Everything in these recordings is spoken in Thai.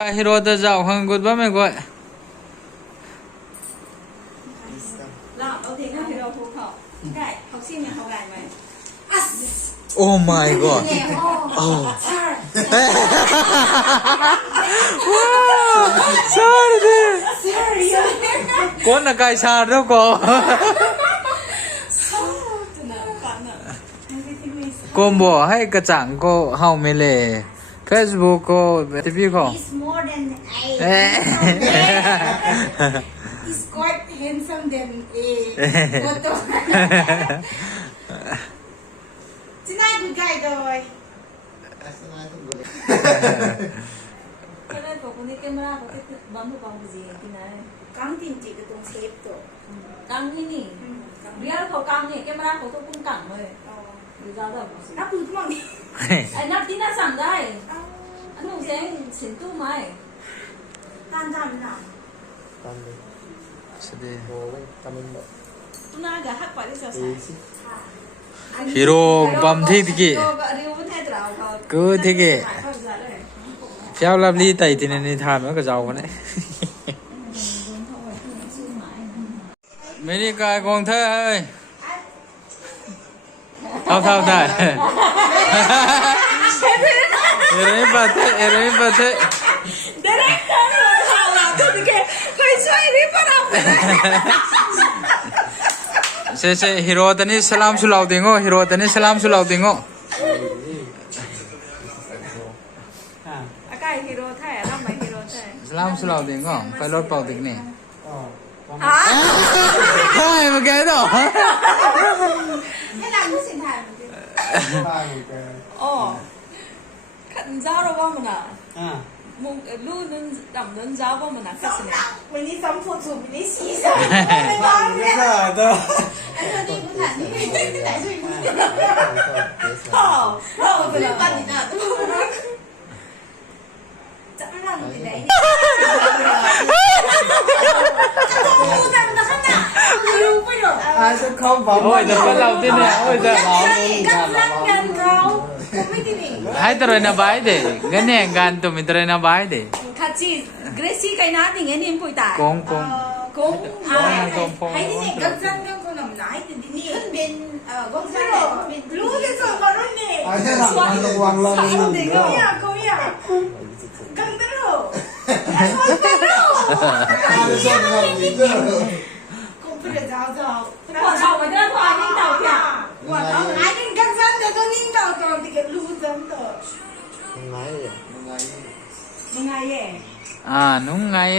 Hero ta giàu hơn gột bấm mày gọi. Oh my god. Oh. Wow. Sorry. Con là cái sao đâu có. Cô bỏ hay cái chẳng cô hao mê lệ. Facebook cô TV cô. He's more than He's quite handsome than a photo. Tonight good guy rồi. Cái này có con camera có cái bấm vào cái gì cái này. Căng tin chỉ cái tung shape to. Căng như nè. Realเขาcăngนี่cameraเขาต้องกุ้งกังเลยดูจ้าแบบ นับปืนทุกวันนี้ ไอ้นับที่น่าสั่งได้อันนู้นเสียงสินตู้ไหม การทำหนัก ตู้น่าจะหักไปที่จะใส่ Hero bấm thích cái. เรียวมันให้เราเขา cứ thế kì. Phéo lắm ly tẩy thì nên thàm nó có giàu quá đấy. Mấy đi cài con thơ ơi. Thao thao thầy. Eroin bật thế. Se hero tani salam sulau dingo, hero tani salam sulau dingo. อากาศฮีโร่แท้ทำไมฮีโร่แท้ Salam sulau dingo, phải lót bảo tịch nè. ฮะ Hai mà cái đó. ให้นางผู้สินถ่ายมันดิ อ๋อขันเจ้าเราว่ามันอ่ะมุกลู่นึงดำนึงเจ้าว่ามันอ่ะก็สิเนี่ย วันนี้ซ้อมฟูสูวันนี้ซีซั่นไม่บ้างเนี่ยไอ้คนนี้ผู้ถ่ายนี่แต่ช่วยกู พ่อพ่อ เป็ เป็น น เรื่ อะ อง ไร ปั้นนี่นะจะไม่ทำมันที่ไหนเนี่ยจะต้องรู้จังนะขนาดรู้ไปหรอ Ôi giờ bắt đầu thế này, ôi giờ. กำลังกันเขาไม่ดีนี่ Hai trai na bai de, ganyan gan tu mi trai na bai de. คัดชีเกรซี่ไก่น้าติ่งเงี้ยนิ่มปุยตาย Kong kong. กุ้ง ให้ที่นี่กังซันกังคนหนุ่มไหนแต่ที่นี่เป็นกังซันเป็นรู้ที่สุดมารุ่นนี้เขาอยากกังตะโร่กูเปลี่ยนเจ้า หัวเข่าไปเจอควายนิ่งเต่าเนี่ย ว่าเขาไอ้นี่กังซันแต่ตัวนิ่งเต่าตอนที่แกรู้จังเถอะมึงไงเย่ À, nung ngay.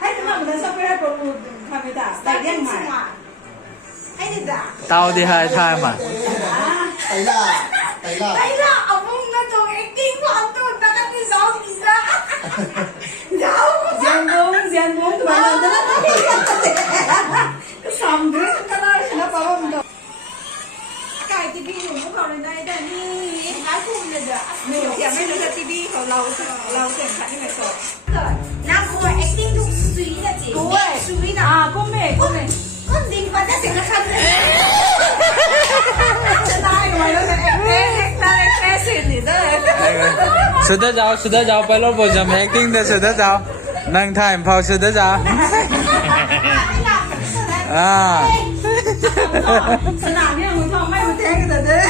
ให้ทำมันจะไปให้ประมูลทำไม่ได้แต่ยังไง ไอ้นี่ด่า Tao đi hai thai mà. ไอ้ด่าเอามึงนะจง acting ความตัวตะกันที่สองอีซ่าเจ้าเสียงบุ้งมาแล้วนะก็ซ้ำด้วยก็ได้นะป้าว่ามันก็ไก่ทีวีอยู่พวกเราเลยได้แต่นี่ หาคู่เลยเด้อ ไม่อยากไม่รู้จะทีวีของเราเก่งขันที่ไหนสด น้ำกู acting ทุกสุยนะจีสุยนะ ก็เมย์ ก็จริงมันจะเสียงคันเลย จะได้ไหมแล้วแต่เอ็กซ์สินี่ได้ Sudah jauh, pelor bo jam acting dah sudah jauh. Nang time pau sudah jauh. À. สนามเนี่ยมึงทำไม่มาแทงกันเด้อ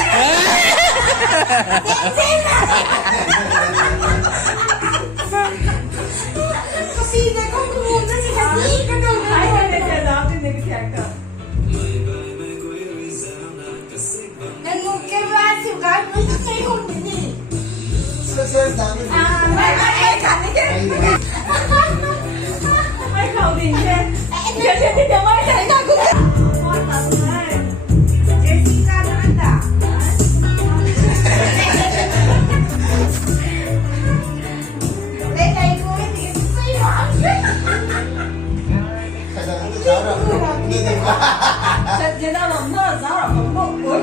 ก็ซีเด็กก็ครูจะสิคันนี้ก็โดน ใครเป็นเจ้าน้ำที่นี่แข่งกัน งั้นมึงแกว่าสิวกันมึงจะใช้คนนี้ไม่ขันนี่แก ให้เขาดิเช่นเดี๋ยวไม่ใช่นะกูว่าทำไง เจสสิก้านั่นด่าเล่นไอ้กูไม่ดีสิหรอ จะได้ลงเมื่อสาวผมก็โอ๊ย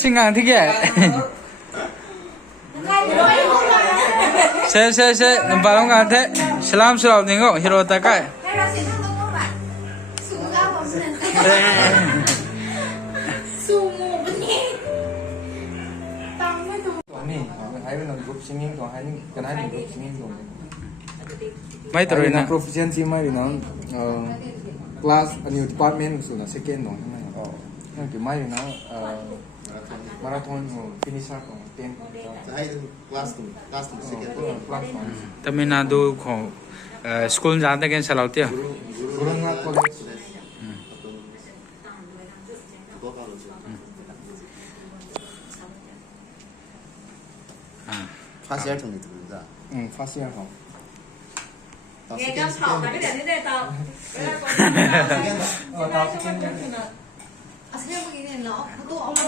Chinh ngang thế kìa. Se, balong ngang thế. Salam sulau dingo, hero ta kai. ให้เราเสียทั้งตัวแบบสูงก้าวผมเนี่ยสูงหมูเป็นนี่ตังไม่ถูก Ni, ai bên lòng group xin singing dong, hai kan hai ni singing dong. ไม่ตรงนะ proficiency mai ni na class a new department so na second dong. Oh, yang ki mai na marathon finisher dong 10. จะให้คลาสถึงเซคันด์ class ตามินาดูของสกูลจานตะเกนสลาวเตีย Guranga college. 그거 가르쳐. 파시할 정도 들린다. first year hao. Nghe cam thảo cái điểm như thế tao. Tao second year. À thế mà cái này nó tôi ông nó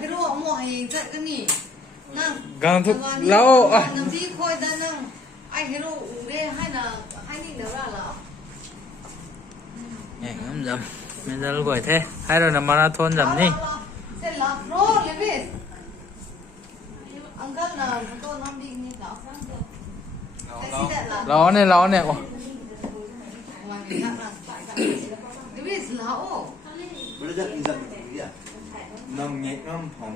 cái đồ ông mồi chạy cái gì. Năng. กำลังทุกแล้ว น้ำที่คอยได้นั่งไอ้เฮโร่อูเร่ให้นะให้นี่เดี๋ยวละเหรอ เนี่ยงั้นจำไม่ได้รู้ก่อยแท้ให้เรานำมาราธอนจำนี่ เสร็จแล้วโรเลยพี่อังกันนะตัวน้ำบิ๊กนี่เหรอไอ้ที่เด็ดละ ร้อนเนี่ยโอ้ วันนี้นั่งดิวิสแล้ว 원래 인상 이야. Nam nhẹ nam phong.